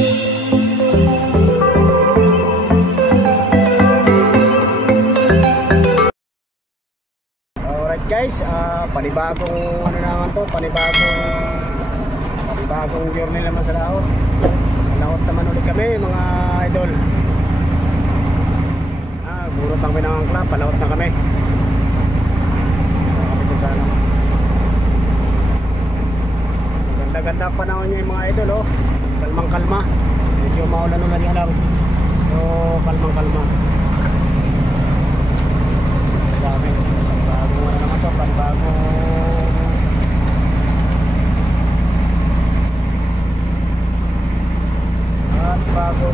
Alright guys, panibagong ano naman to, panibagong journey naman sa laot. Laot naman ulit kami mga idol. Gurot ang pinangangkla, palaot na kami. Ito sana. Ganda-ganda ang panahon niya yung mga idol, oh. Kalmang-kalma. Medyo maulan-ulan niya lang. So, kalmang-kalma. Dami. Panibagong ano naman to, panibagong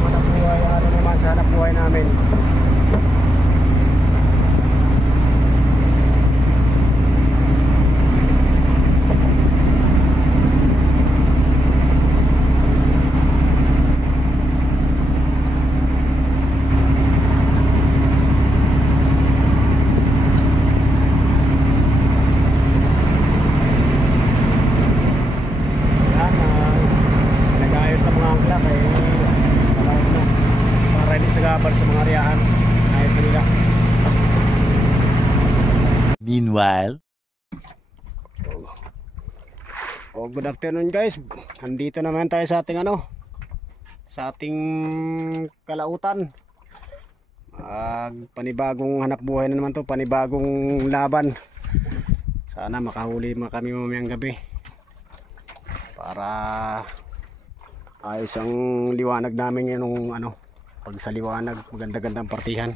hanap buhay. Ano naman sa hanap buhay namin. Sa mga riyahan, ayos na nila. Meanwhile, good afternoon guys. Andito naman tayo sa ating sa ating kalautan. Panibagong hanap buhay na naman to, panibagong laban. Sana makahuli kami mamayang gabi para ayos ang liwanag namin yung pag sa liwanag, maganda-gandang partihan.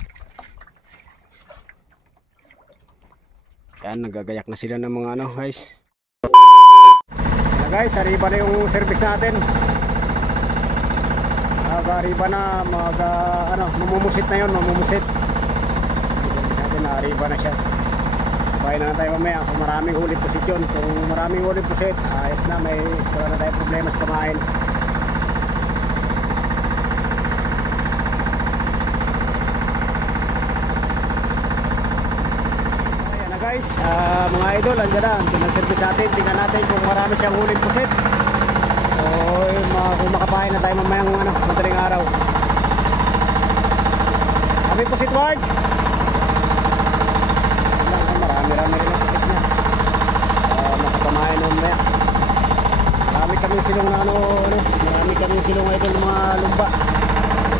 Yan, nagagayak na sila ng mga guys. Guys, arriba na yung service natin. Arriba na, mamumusit na yun, mamumusit. Service natin, arriba na siya. Bahay na tayo mamaya kung maraming ulit pusit yun. Kung maraming ulit pusit, ayos na, wala na tayo problema sa kumain. Guys, mga idol, andyan na service natin. Tingnan natin kung marami siyang huling pusit. So, kung makapain na tayo mamayang madaling araw. Kami pusit ward. Marami rin ang pusit niya. Makapamain na mamaya. Marami kaming silong na marami kaming silong idol ng mga lumba.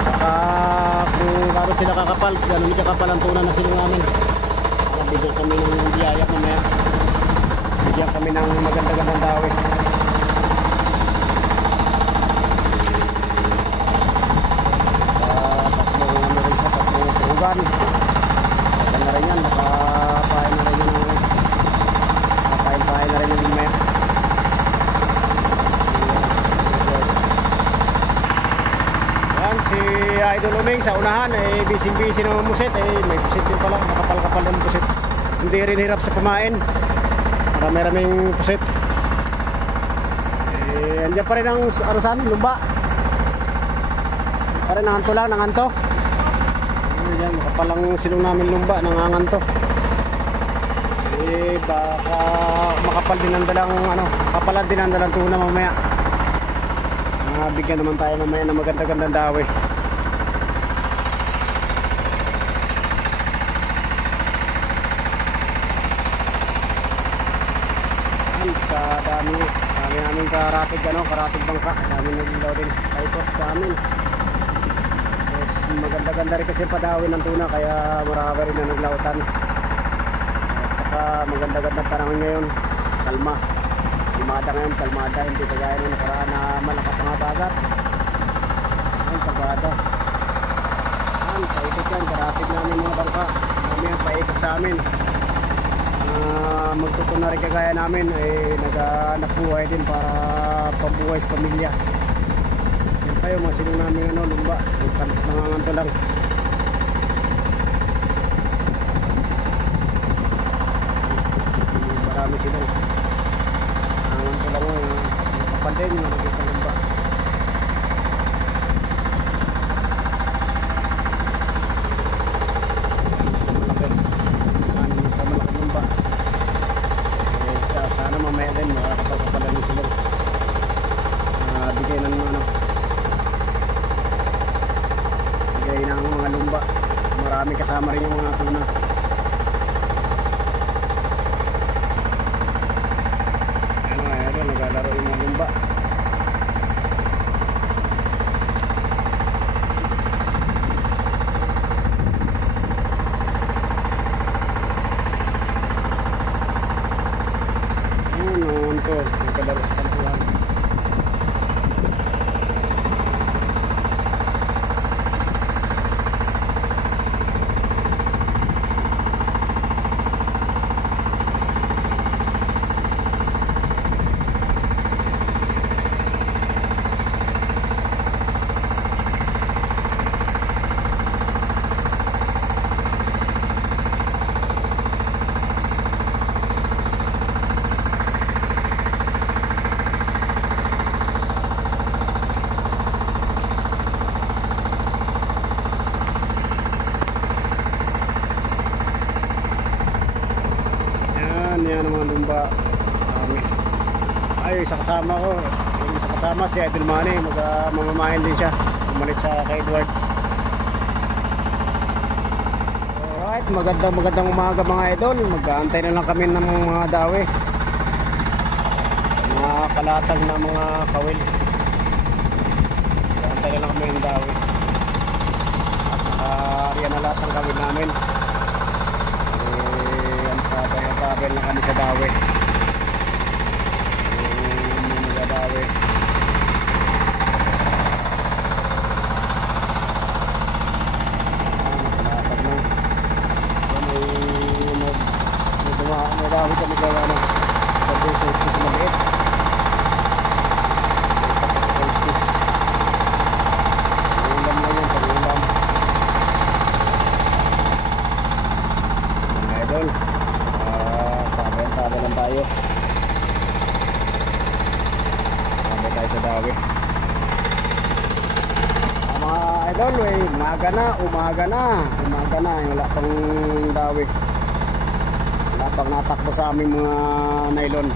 Saka kung karo sila kakapal, ganun kakapal ang tunan na silong namin. Bigyan kami ng biyaya mamaya. Bigyan kami ng maganda-gandang dawit. Tatlong turugan. Baka na rin yan. Nakapain na rin yan. Nakapain na rin yan mamaya. Yan si Idol Uming sa unahan. Busy-busy na mamusit. May pusit din pala. Nakapal-kapal ng pusit. Hindi rin hirap sa kumain. Marami-raming pusit. Andiyan pa rin ang sa amin, lumba. Pa rin nanganto lang, nanganto. Ayan, makapalang silong namin lumba, nanganganto. Baka makapal din ang dalang kapalan din ang dalang tuna mamaya. Bigyan naman tayo mamaya ng maganda-gandang dawi. Dami namin karatig bangka, dami naglaw din ikot sa amin. Tapos maganda-ganda rin kasi padawin ng tuna, kaya marami rin na naglautan. At saka maganda-ganda panahon ngayon, kalma, kalmada ngayon, kalmada, hindi kagaya nung nakaraan na malakas ang bagat. Ang kalmada paikot yan, karatig namin mga bangka, dami ang paikot sa amin. Magtutun na rin kagaya namin nag-anak buhay din para pambuhay sa pamilya. Yan tayo mga silong namin lumba, nanganganto lang. Marami silong nanganganto lang kapal din yung nagiging lumba. Sa malaking lumba. Sana mamaya din makakapagpapalan sila. Bigay ng kasama rin yung mga tuna. Ano nga ito, naglalaro yung mga lumba. Ano ito, nagkalaro sa tampuhan. Yan ang mga lumba. Ay, isa kasama ko. Yung isa kasama si Idol Manny. Mamamahin din siya. Umalit sa kay Edward. Alright, magandang umaga mga idol. Mag-aantay na lang kami ng mga dawi. Mga kalatag na mga kawil. Mag-aantay na lang kami ng dawi. At riyan na lahat ng kawil namin. Travel na kami sa dawi. Mga dawi. Nakalapag na. May dawi kami gawa na. Sabi sa itis maliit. Sa itis. Pangulam na yun, pangulam. Mga idol. Sabi lang tayo. Sabi tayo sa dawi. Mga idol, umaga na. Wala pang dawi. Wala pang natakbo sa aming mga nylon.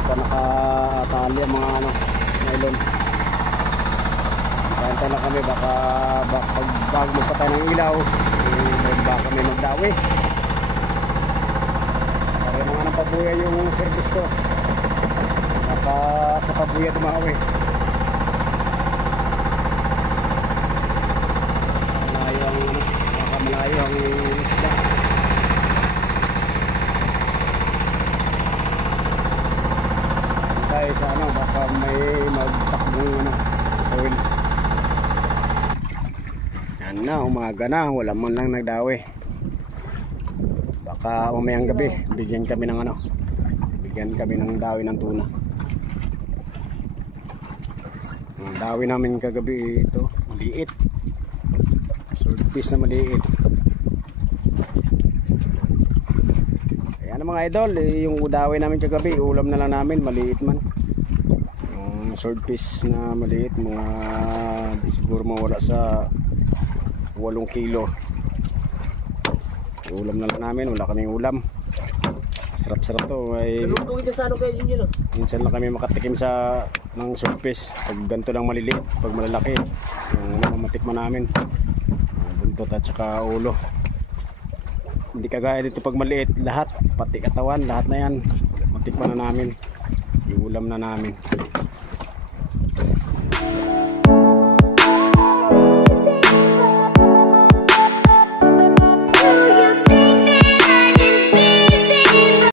Ito nakatali ang mga nylon. Kanta na kami, baka pag pa tayo ng ilaw, baka kami magdawi. Mga nang pabuya yung service ko. Baka sa pabuya dumawi. Malayo ang isda. Kaya sa baka may magtakbong oil. Yan na, umaga na, wala man lang nagdawi. Baka mamayang gabi bigyan kami ng dawi ng tuna. Ang dawi namin kagabi ito, maliit. Swordfish na maliit. Ayan mga idol, yung dawi namin kagabi, ulam na lang namin, maliit man. Yung swordfish na maliit, siguro mawala sa 8 kilo. Ulam na lang namin, wala kaming ulam. Sarap-sarap to. Minsan lang kami makatikim ng swordfish. Pag ganito lang maliliit, pag malalaki, yung matikman namin. Buntot at saka ulo. Hindi kagaya dito pag maliit, lahat, pati katawan, lahat na yan matikman na namin. Iulam na namin.